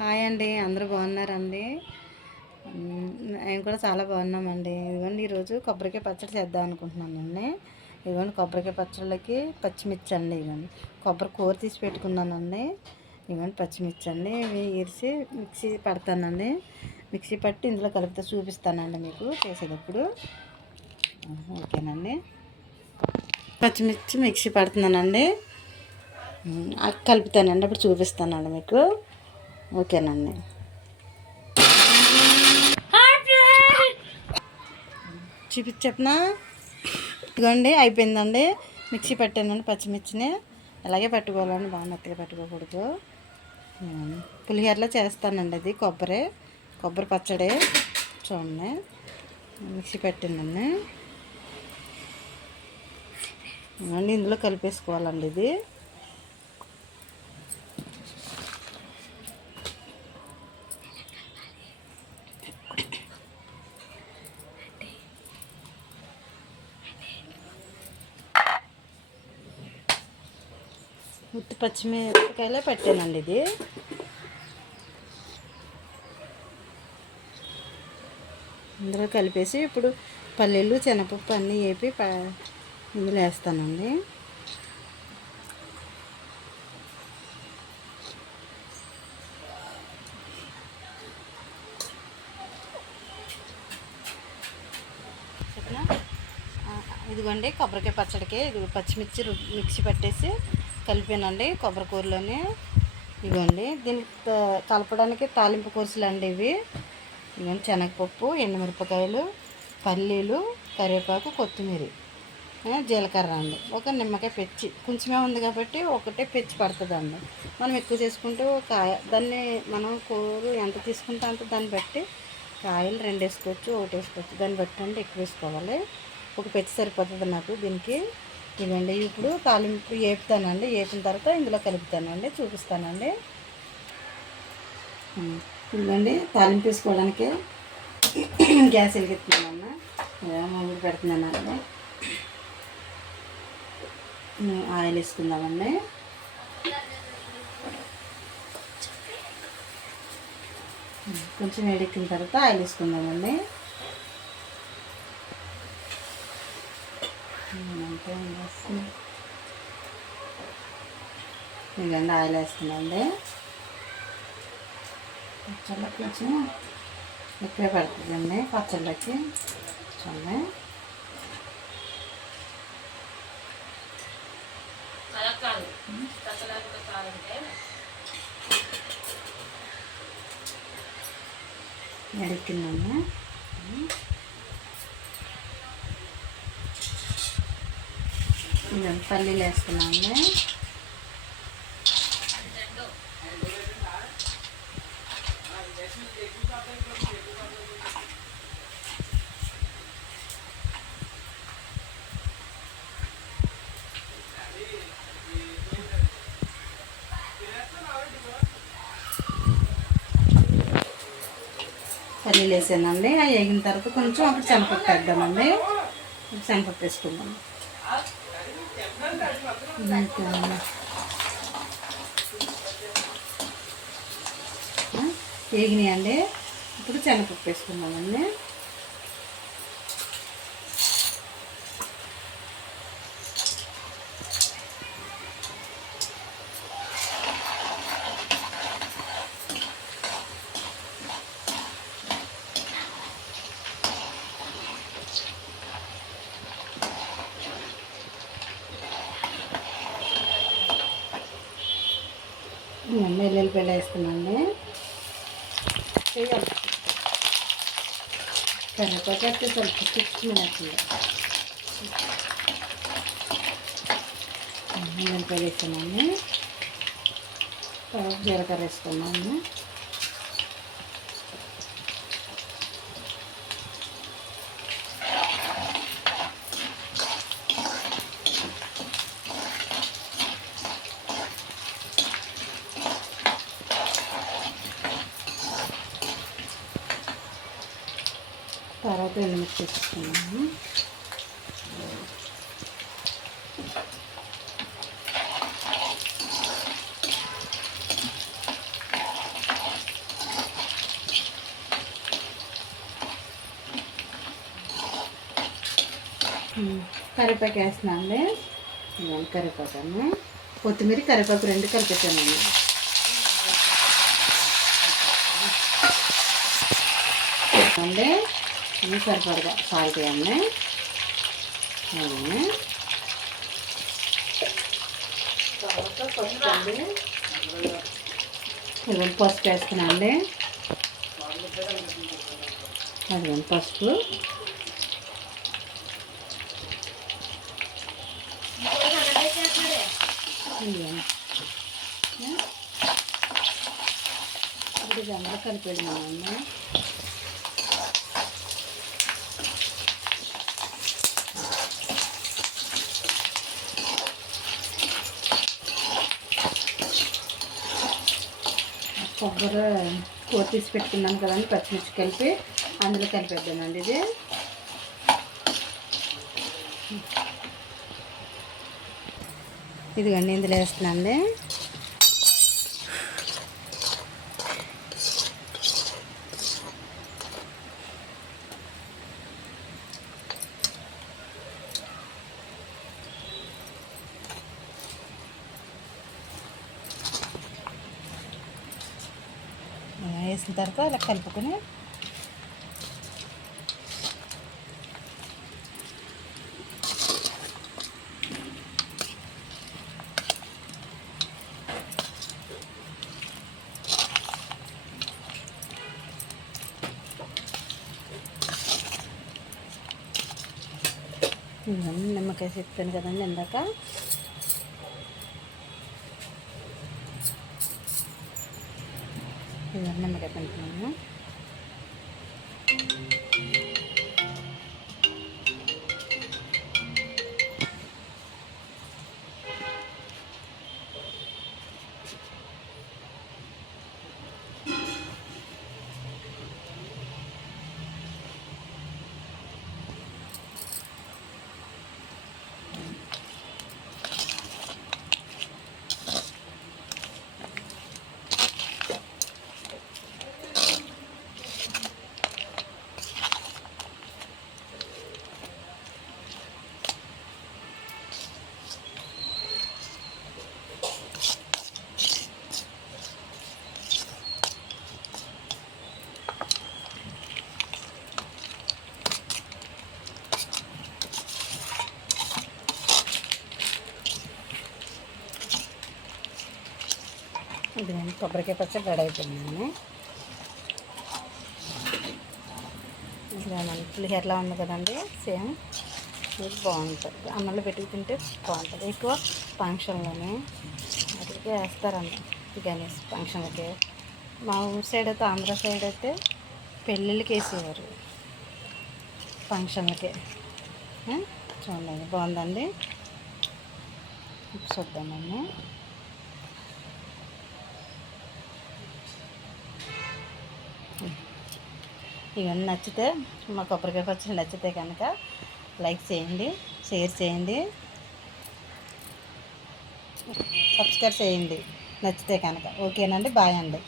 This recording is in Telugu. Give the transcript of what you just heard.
హాయ్ అండి అందరూ బాగున్నారండి? మేము కూడా చాలా బాగున్నామండి. ఇదిగోండి ఈరోజు కొబ్బరికాయ పచ్చడి చేద్దాం అనుకుంటున్నానండి. ఇదిగోండి కొబ్బరికాయ పచ్చళ్ళకి పచ్చిమిర్చి అండి ఇదిగోండి. కొబ్బరి కూర తీసి పెట్టుకున్నానండి. ఇదిగోండి పచ్చిమిర్చి అండి. ఇవి ఇరిసి మిక్సీ పడతానండి. మిక్సీ పట్టి ఇందులో కలిపితే చూపిస్తానండి మీకు చేసేటప్పుడు. ఓకేనండి. పచ్చిమిర్చి మిక్సీ పడుతున్నానండి. కలుపుతానండి అప్పుడు చూపిస్తానండి మీకు. ఓకేనండి. చూపించి చెప్పనా? ఇదిగోండి అయిపోయిందండి. మిక్సీ పట్టానండి పచ్చిమిర్చిని. అలాగే పట్టుకోవాలండి బాగా మెత్తగా పట్టుకోకూడదు. పులిహోరలో చేస్తానండి అది కొబ్బరి కొబ్బరి పచ్చడి. చూడండి మిక్సీ పెట్టానండి ఇందులో కలిపేసుకోవాలండి ఇది. ఉత్తి పచ్చిమిరపకాయలే పెట్టానండి ఇది. ఇందులో కలిపేసి ఇప్పుడు పల్లీలు శనగపప్పు అన్నీ వేపి ఇందులో వేస్తానండి. ఇదిగోండి కొబ్బరికాయ పచ్చడికి ఇది పచ్చిమిర్చి మిక్సీ పట్టేసి కలిపానండి కొబ్బరి కూరలోని. ఇవ్వండి. దీనికి కలపడానికి తాలింపు కూరసులు అండి ఇవి. ఇవ్వండి శనగపప్పు ఎండుమిరపకాయలు పల్లీలు కరివేపాకు కొత్తిమీర జీలకర్ర అండి. ఒక నిమ్మకాయ పెచ్చి. కొంచెమే ఉంది కాబట్టి ఒకటే పెచ్చి పడుతుందండి. మనం ఎక్కువ చేసుకుంటే కాయ దాన్ని మనం కూర ఎంత తీసుకుంటే అంత దాన్ని బట్టి కాయలు రెండు వేసుకోవచ్చు ఒకటి వేసుకోవచ్చు. దాన్ని బట్టి అండి ఎక్కువ వేసుకోవాలి. ఒక పెచ్చి సరిపోతుంది నాకు దీనికి. ఇవ్వండి ఇప్పుడు తాలింపు వేపుతానండి వేపిన తర్వాత ఇందులో కలుపుతానండి. చూపిస్తానండి. ఉమ్, ఇదిగోండి. తాలింపు వేసుకోవడానికి గ్యాస్ వెలిగిస్తున్నాను మూడు పెడుతున్నానండి. ఆయిల్ వేసుకుందామండి. కొంచెం వేడెక్కిన తర్వాత ఆయిల్ వేసుకుందామండి. అంతే వేస్తున్నా ఇదండి ఆయిల్ వేస్తున్నాండి పచ్చళ్ళకి కొంచెం ఎక్కువ పడుతుందండి పచ్చళ్ళకి చూడండి ఎడికిందమ్మా కొంచెం పల్లీలు వేస్తున్నాము. పల్లీలు వేసానండి. అవి వేగిన తర్వాత కొంచెం అప్పుడు చెనపప్పు వేద్దామండి. చెనపప్పు వేసుకుందాం. వేగినాయండి ఇప్పుడు శనగపప్పు వేసుకుందామండి. ఇవన్నీ వెల్లుల్లిపాయలు వేస్తున్నాండి చేయాలి కరివేపాకు అయితే ಸ್ವಲ್ಪ చిక్కుమనట్టుంది వెల్లుల్లిపాయలు వేస్తున్నాను తర్వాత జీలకర్ర వేసుకున్నాము తర్వాత ఎండుమిర్చి వేసుకున్నాము కరివేపాకు వేస్తున్నాండి కరివేపాకు అమ్మ కొత్తిమీర కరివేపాకు రెండు కలిపేసానండి. అండి ఇది సరిపడగా సాల్ట్ వేయండి అలానే పసుపు అండి ఇదిగోండి పసుపు వేస్తున్నా అండి అదిగోండి పసుపు. ఇప్పుడు ఇది అందరూ కొబ్బరి కూర తీసి పెట్టుకున్నాను కదండి పచ్చిమిర్చి కలిపి. అందులో కలిపేద్దామండి ఇది. ఇదిగండి ఇందులో వేస్తున్నాండి. వేసిన తర్వాత అలా కలుపుకొని నిమ్మకాయ చెప్పాను కదండి ఇందాక. ఇదిగోండి నిమ్మకాయ ఇది నేను కొబ్బరికాయ పచ్చడి రెడీ అయిపోయిందండి ఇదిగో మన ఉంది కదండి సేమ్. ఇది బాగుంటుంది. అన్నంలో పెట్టుకు తింటే బాగుంటుంది. ఎక్కువ ఫంక్షన్లోనే వాటికి వేస్తారండి. గణేష్ ఫంక్షన్లకి. మా ఊరి సైడ్ అయితే ఆంధ్ర సైడ్ అయితే పెళ్ళిళ్ళకి వేసేవారు. ఫంక్షన్లకి. చూడండి బాగుందండి. చూద్దామండి ఇవన్నీ నచ్చితే మా కొబ్బరికాయ పచ్చడి నచ్చితే కనుక లైక్ చేయండి షేర్ చేయండి సబ్స్క్రైబ్ చేయండి. నచ్చితే కనుక. ఓకేనండి బాయ్ అండి.